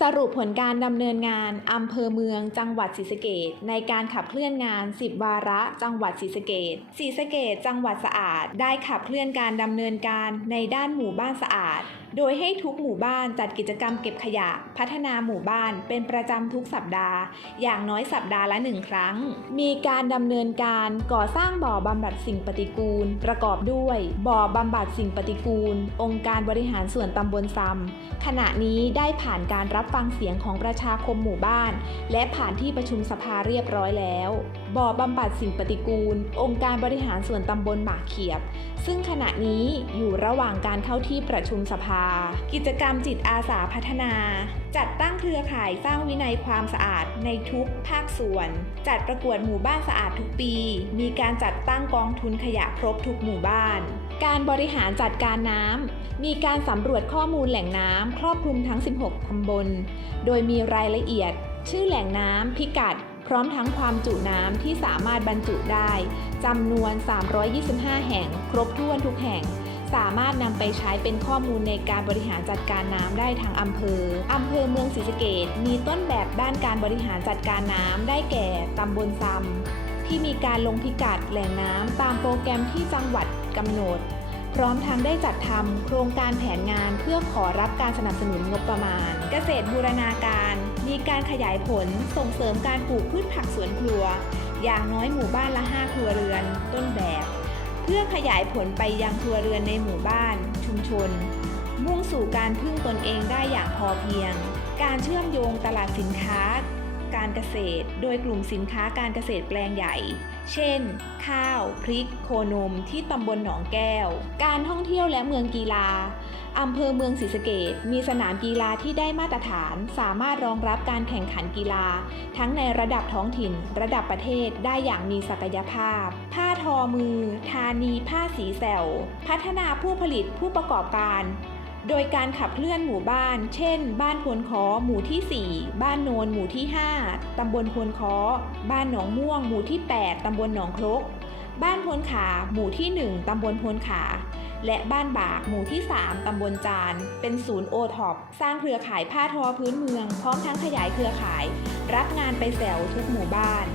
สรุปผลการดำเนินงานอำเภอเมืองจังหวัดศรีสะเกดในการขับเคลื่อนงาน 10 วาระ จังหวัดศรีสะเกดศรีสะเกดจังหวัดสะอาด ได้ขับเคลื่อนการดำเนินการในด้านหมู่บ้านสะอาด โดยให้ทุกหมู่บ้านจัดกิจกรรมเก็บขยะ พัฒนาหมู่บ้านเป็นประจำทุกสัปดาห์ อย่างน้อยสัปดาห์ละหนึ่งครั้ง มีการดำเนินการก่อสร้างบ่อบำบัดสิ่งปฏิกูล ประกอบด้วย บ่อบำบัดสิ่งปฏิกูล องค์การบริหารส่วนตำบลซำขณะนี้ได้ผ่านการรับฟังเสียงของประชาคมหมู่บ้าน และผ่านที่ประชุมสภาเรียบร้อยแล้ว บ่อบำบัดสิ่งปฏิกูล องค์การบริหารส่วนตำบลหมากเขียบ ซึ่งขณะนี้อยู่ระหว่างการเข้าที่ประชุมสภากิจกรรมจิตอาสาพัฒนา จัดตั้งเครือข่ายสร้างวินัยความสะอาดในทุกภาคส่วน จัดประกวดหมู่บ้านสะอาดทุกปี มีการจัดตั้งกองทุนขยะครบทุกหมู่บ้าน การบริหารจัดการน้ำ มีการสำรวจข้อมูลแหล่งน้ำครอบคลุมทั้ง 16ตำบล โดยมีรายละเอียด ชื่อแหล่งน้ำพิกัดพร้อมทั้งความจุน้ำที่สามารถบรรจุได้จำนวน 325 แห่ง ครบถ้วนทุกแห่ง สามารถนำไปใช้เป็นข้อมูลในการบริหารจัดการน้ำได้ทางอำเภออำเภอเมืองศรีสะเกดมีต้นแบบด้านการบริหารจัดการน้ำได้แก่ตำบลซำที่มีการลงพิกัดแหล่งน้ำตามโปรแกรมที่จังหวัดกำหนด พร้อมทั้งได้จัดทำโครงการแผนงานเพื่อขอรับการสนับสนุนงบประมาณ เกษตรบูรณาการ มีการขยายผลส่งเสริมการปลูกพืชผักสวนครัว อย่างน้อยหมู่บ้านละ 5 ครัวเรือน ต้นแบบ เพื่อขยายผลไปยังครัวเรือนในหมู่บ้าน ชุมชน มุ่งสู่การพึ่งตนเองได้อย่างพอเพียง การเชื่อมโยงตลาดสินค้า การเกษตร โดยกลุ่มสินค้าการเกษตรแปลงใหญ่ เช่น ข้าว พริก โคนม ที่ตำบลหนองแก้ว การท่องเที่ยวและเมืองกีฬาอำเภอเมืองศรีสะเกดมีสนามกีฬาที่ได้มาตรฐาน สามารถรองรับการแข่งขันกีฬา ทั้งในระดับท้องถิ่น ระดับประเทศได้อย่างมีศักยภาพ ผ้าทอมือ ธานีผ้าสีแสวพัฒนาผู้ผลิตผู้ประกอบการ โดยการขับเคลื่อนหมู่บ้าน เช่น บ้านพวนคอหมู่ที่ 4 บ้านโนนหมู่ที่ 5 ตำบลพวนคอบ้านหนองม่วง หมู่ที่ 8 ตำบลหนองครก บ้านพวนขา หมู่ที่ 1 ตำบลพวนขา และบ้านบากหมู่ที่ 3 ตำบลจาน เป็นศูนย์โอท็อปสร้างเครือข่ายผ้าทอพื้นเมือง พร้อมทั้งขยายเครือข่าย รับงานไปแซวทุกหมู่บ้าน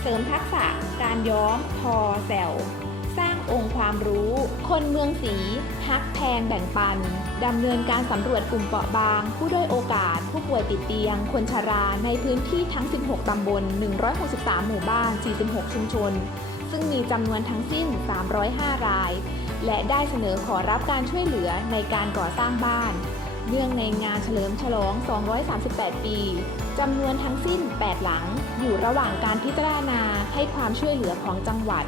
เสริมทักษะ การย้อม ทอแซว ความรู้ คนเมืองสีฮักแพงแบ่งปัน ดำเนินการสำรวจกลุ่มเปราะบาง ผู้ด้อยโอกาส ผู้ป่วยติดเตียง คนชรา ในพื้นที่ทั้ง 16 ตำบล 163 หมู่บ้าน 46 ชุมชน ซึ่งมีจำนวนทั้งสิ้น 305 ราย และได้เสนอขอรับการช่วยเหลือในการก่อสร้างบ้าน เนื่องในงานเฉลิมฉลอง 238 ปี จำนวนทั้งสิ้น 8 หลัง อยู่ระหว่างการพิจารณาให้ความช่วยเหลือของจังหวัด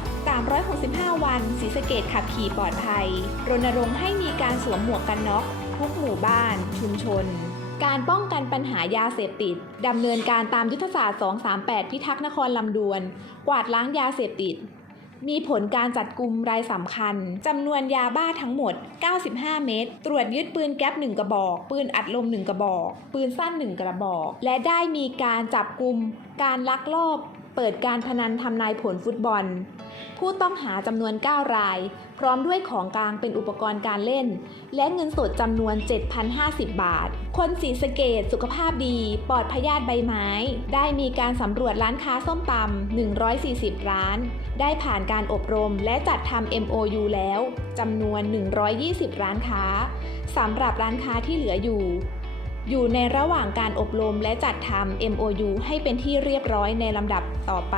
365 วันศรีสเกดขับขี่ปลอดภัย รณรงค์ให้มีการสวมหมวกกันน็อกทุกหมู่บ้าน ชุมชนการป้องกันปัญหายาเสพติด ดำเนินการตามยุทธศาสตร์ 238 พิทักษ์นครลำดวน กวาดล้างยาเสพติด มีผลการจัดกลุ่มรายสำคัญจำนวนยาบ้าทั้งหมด 95 เม็ด ตรวจยึดปืนแก๊ป 1 กระบอก ปืนอัดลม 1 กระบอก ปืนสั้น 1 กระบอก และได้มีการจับกลุ่มการลักลอบ เปิดการพนันทำนายผลฟุตบอล ผู้ต้องหาจำนวน 9 ราย พร้อมด้วยของกลางเป็นอุปกรณ์การเล่น และเงินสดจำนวน 7,050 บาท คนสีสะเกตสุขภาพดี ปลอดพยาธิใบไม้ ได้มีการสำรวจร้านค้าส้มตำ140 ร้าน ได้ผ่านการอบรมและจัดทำ MOU แล้วจำนวน 120 ร้านค้าสำหรับร้านค้าที่เหลืออยู่ อยู่ในระหว่างการอบรมและจัดทำ MOU ให้เป็นที่เรียบร้อยในลำดับต่อไป